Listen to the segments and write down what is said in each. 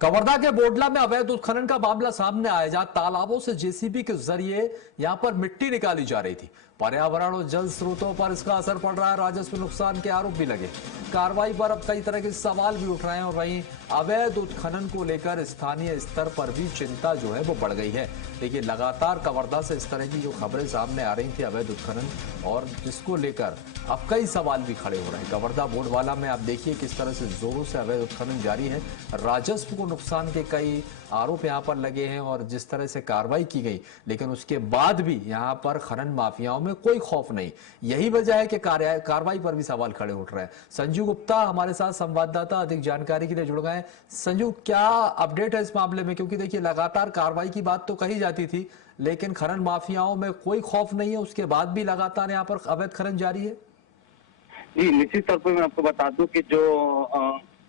कवर्धा के बोडला में अवैध उत्खनन का मामला सामने आया, जहां तालाबों से जेसीबी के जरिए यहां पर मिट्टी निकाली जा रही थी। पर्यावरण और जल स्रोतों पर इसका असर पड़ रहा है। राजस्व नुकसान के आरोप भी लगे। कार्रवाई पर अब कई तरह के सवाल भी उठ रहे हैं और वहीं अवैध उत्खनन को लेकर स्थानीय स्तर पर भी चिंता जो है वो बढ़ गई है। देखिए, लगातार कवर्धा से इस तरह की जो खबरें सामने आ रही थी अवैध उत्खनन, और जिसको लेकर अब कई सवाल भी खड़े हो रहे हैं। कवर्धा बोडवाला में आप देखिए किस तरह से जोरों से अवैध उत्खनन जारी है। राजस्व को नुकसान के कई आरोप यहां पर लगे हैं और जिस तरह से कार्रवाई की गई, लेकिन उसके बाद भी यहां पर खनन माफियाओं में कोई खौफ नहीं। यही वजह है कि कार्रवाई पर भी सवाल खड़े उठ रहे हैं। संजू गुप्ता हमारे साथ संवाददाता अधिक जानकारी के लिए जुड़ गए हैं। संजू, क्या अपडेट है इस मामले में? क्योंकि देखिए, लगातार कार्रवाई की बात तो कही जाती थी, लेकिन खनन माफियाओं में कोई खौफ नहीं है, उसके बाद भी लगातार यहाँ पर अवैध खनन जारी है। जी, निश्चित तौर पर मैं आपको बता दूं कि जो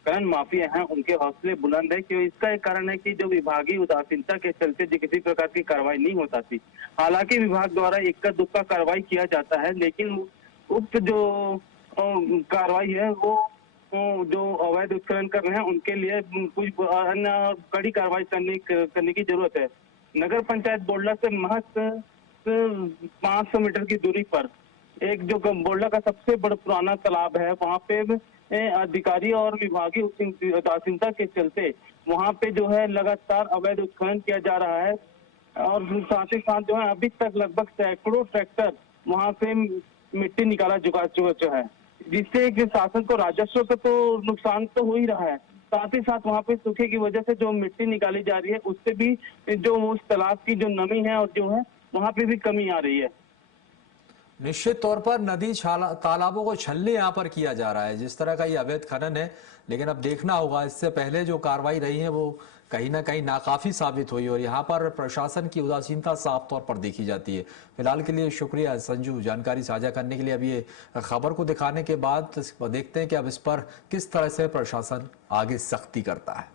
खनन माफिया हैं उनके हौसले बुलंद है, कि इसका एक कारण है कि जो विभागीय उदासीनता के चलते जो किसी प्रकार की कार्रवाई नहीं होता थी। हालांकि विभाग द्वारा इक्का दुक्का कार्रवाई किया जाता है, लेकिन उक्त जो कार्रवाई है वो जो अवैध उत्खनन कर रहे हैं उनके लिए कुछ अन्य कड़ी कार्रवाई करने की जरूरत है। नगर पंचायत बोडला से महज 500 मीटर की दूरी पर एक जो बोडला का सबसे बड़ा पुराना तालाब है, वहाँ पे अधिकारी और विभागीय उदासीनता के चलते वहाँ पे जो है लगातार अवैध उत्खनन किया जा रहा है। और साथ ही साथ जो है अभी तक लगभग सैकड़ों ट्रैक्टर वहाँ से मिट्टी निकाला चुका है, जिससे कि शासन को राजस्व का तो नुकसान तो हो ही रहा है, साथ ही साथ वहाँ पे सूखे की वजह से जो मिट्टी निकाली जा रही है उससे भी जो उस तालाब की जो नमी है और जो है वहाँ पे भी कमी आ रही है। निश्चित तौर पर नदी तालाबों को छलने यहाँ पर किया जा रहा है, जिस तरह का ये अवैध खनन है। लेकिन अब देखना होगा, इससे पहले जो कार्रवाई रही है वो कहीं ना कहीं नाकाफी साबित हुई और यहाँ पर प्रशासन की उदासीनता साफ तौर पर देखी जाती है। फिलहाल के लिए शुक्रिया संजू, जानकारी साझा करने के लिए। अब ये खबर को दिखाने के बाद देखते हैं कि अब इस पर किस तरह से प्रशासन आगे सख्ती करता है।